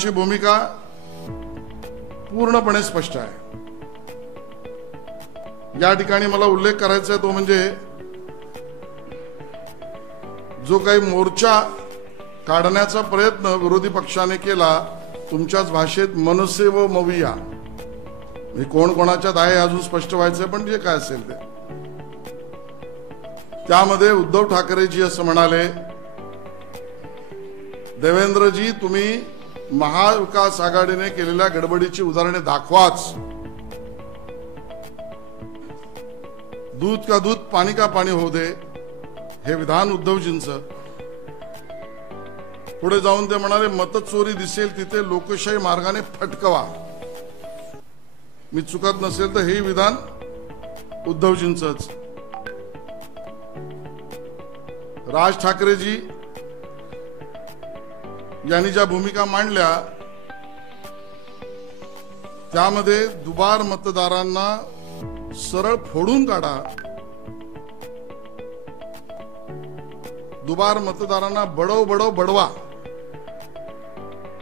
ची भूमिका पूर्णपणे स्पष्ट आहे। या ठिकाणी मला उल्लेख करायचा आहे तो म्हणजे जो काही मोर्चा काढण्याचा प्रयत्न विरोधी पक्षाने केला तुमच्याच भाषेत मनसे व मविया, हे कोण कोणाच्यात आहे अजून स्पष्ट व्हायचंय, पण जे काय असेल ते, त्यामध्ये उद्धव ठाकरेजी असं म्हणाले, देवेंद्रजी तुम्ही महाविकास आघाडीने केलेल्या गडबडीची उदाहरणे दाखवाच, दूध का दूध पाणी का पाणी होऊ दे, हे विधान उद्धवजींचं। पुढे जाऊन ते म्हणाले, मतचोरी दिसेल तिथे लोकशाही मार्गाने फटकवा, मी चुकत नसेल तर हे विधान उद्धवजींचंच। राज ठाकरेजी यांनी ज्या भूमिका मांडल्या त्यामध्ये दुबार मतदारांना सरळ फोडून काढा, दुबार मतदारांना बडव बडव बडवा,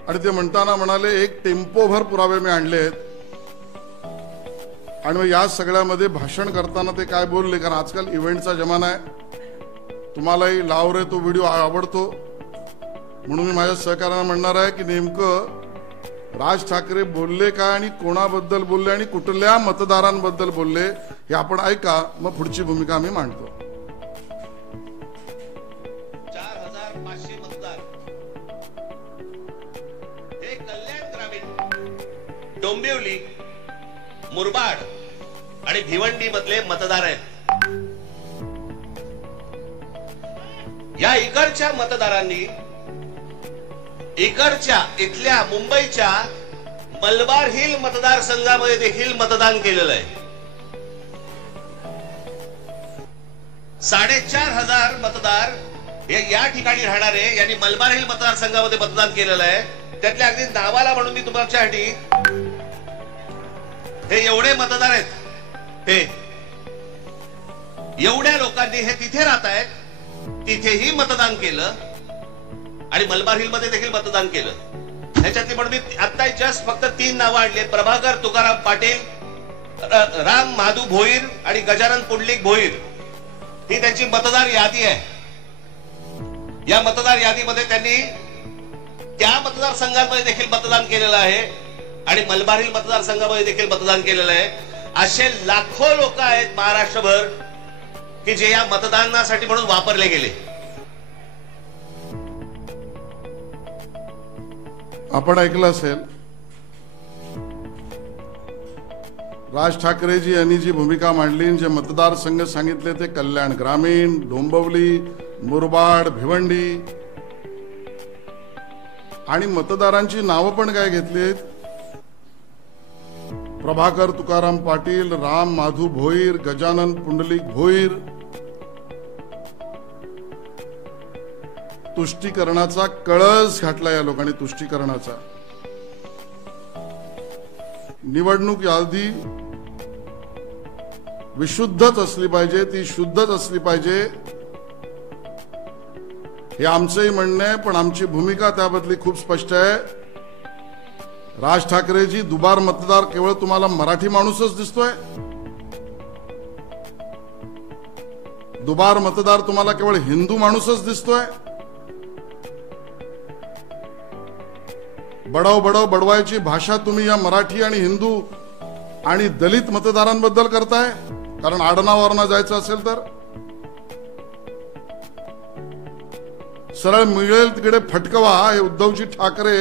आणि ते म्हणताना म्हणाले एक टेम्पोभर पुरावे मी आणलेत। आणि मग या सगळ्यामध्ये भाषण करताना ते काय बोलले, कारण आजकाल इव्हेंटचा जमाना आहे, तुम्हालाही लाव रे तो व्हिडिओ आवडतो, म्हणून मी माझ्या सहकार्यांना म्हणणार आहे की नेमकं राज ठाकरे बोलले काय आणि कोणाबद्दल बोलले आणि कुठल्या मतदारांबद्दल बोलले हे आपण ऐका, मग पुढची भूमिका आम्ही मांडतो। 4500 मतदार हे कल्याण ग्रामीण, डोंबिवली, मुरबाड आणि भिवंडी मधले मतदार आहेत। या इकडच्या मतदारांनी इकडच्या इथल्या मुंबईच्या मलबार हिल मतदारसंघामध्ये देखील मतदान केलेलं आहे। 4500 मतदार हे या ठिकाणी राहणारे यांनी मलबार हिल मतदारसंघामध्ये मतदान केलेलं आहे। त्यातल्या अगदी नावाला म्हणून मी तुमच्यासाठी हे एवढे मतदार आहेत, हे एवढ्या लोकांनी हे तिथे राहत आहेत, तिथेही मतदान केलं आणि मलबार हिल मध्ये देखील मतदान केलं। ह्याच्यातली म्हणून मी आता जस्ट फक्त 3 नावं आणली, प्रभाकर तुकाराम पाटील, राम माधू भोईर आणि गजानन पुंडलिक भोईर, ही त्यांची मतदार यादी आहे। या मतदार यादीमध्ये त्यांनी त्या मतदारसंघांमध्ये देखील मतदान केलेलं आहे आणि मलबार हिल मतदारसंघामध्ये देखील मतदान केलेलं आहे। असे लाखो लोक आहेत महाराष्ट्रभर की जे या मतदानासाठी म्हणून वापरले गेले। आपण ऐकलं असेल राज ठाकरेजी यांनी जी भूमिका मांडली, जे मतदारसंघ सांगितले ते कल्याण ग्रामीण, डोंबिवली, मुरबाड, भिवंडी, आणि मतदारांची नावं पण काय घेतलीत, प्रभाकर तुकाराम पाटील, राम माधू भोईर, गजानन पुंडलिक भोईर। तुष्टीकरणाचा कळस घातला या लोकांनी, तुष्टीकरणाचा। निवडणूक यादी विशुद्धच असली पाहिजे, ती शुद्धच असली पाहिजे, हे आमचंही म्हणणं आहे, पण आमची भूमिका त्याबद्दली खूप स्पष्ट आहे। राज ठाकरेजी, दुबार मतदार केवळ तुम्हाला मराठी माणूसच दिसतोय? दुबार मतदार तुम्हाला केवळ हिंदू माणूसच दिसतोय? बडव बडव बडवायची भाषा तुम्ही या मराठी आणि हिंदू आणि दलित मतदारांबद्दल करताय, कारण आडनावावरनं जायचं असेल तर सरळ मिळेल तिकडे फटकवा, हे उद्धवजी ठाकरे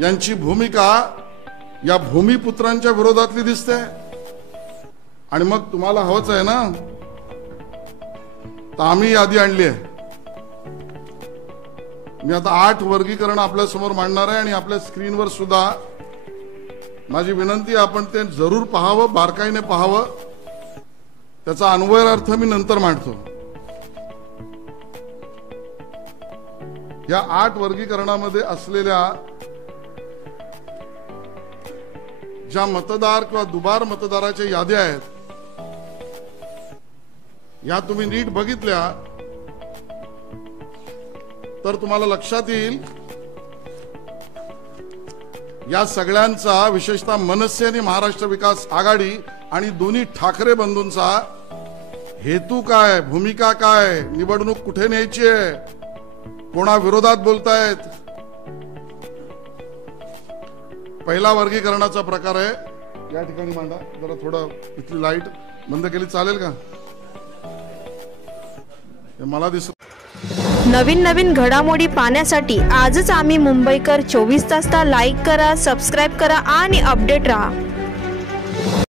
यांची भूमिका या भूमिपुत्रांच्या विरोधातली दिसते। आणि मग तुम्हाला हवंच आहे ना, तर आम्ही यादी आणली आहे। मी आता 8 वर्गीकरण आपल्या समोर मांडणार आहे आणि आपल्या स्क्रीनवर सुद्धा माझी विनंती, आपण ते जरूर पाहावं, बारकाईने पाहावं, त्याचा अन्वय अर्थ मी नंतर मांडतो। या 8 वर्गीकरणामध्ये असलेल्या ज्या मतदार किंवा दुबार मतदाराच्या याद्या आहेत, या तुम्ही नीट बघितल्या तर तुम्हाला लक्षात येईल या सगळ्यांचा विशेषतः मनसे आणि महाराष्ट्र विकास आघाडी आणि दोन्ही ठाकरे बंधूंचा हेतू काय, भूमिका काय, निवडणूक कुठे न्यायची आहे, कोणा विरोधात बोलतायत. पहिला वर्गीकरणाचा प्रकार आहे, या ठिकाणी मांडा जरा. थोडं इथली लाईट बंद केली चालेल का? मला दिसत. नवीन नवीन घडामोडी पाहण्यासाठी आजच आम्ही मुंबईकर 24 तासला लाईक करा, सबस्क्राईब करा आणि अपडेट रहा.